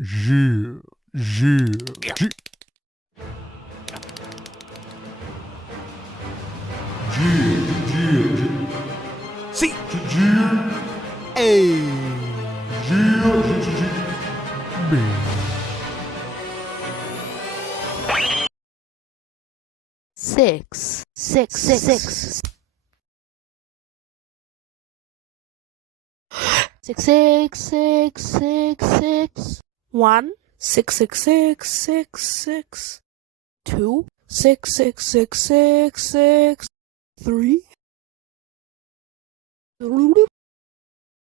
G, G, G. G, G, G. C, G, A, G, G, G, B. Six, six, six, six. Six, six, six, six, six. 1, 6 6 6 6 6 2 6 6 6 6 6 3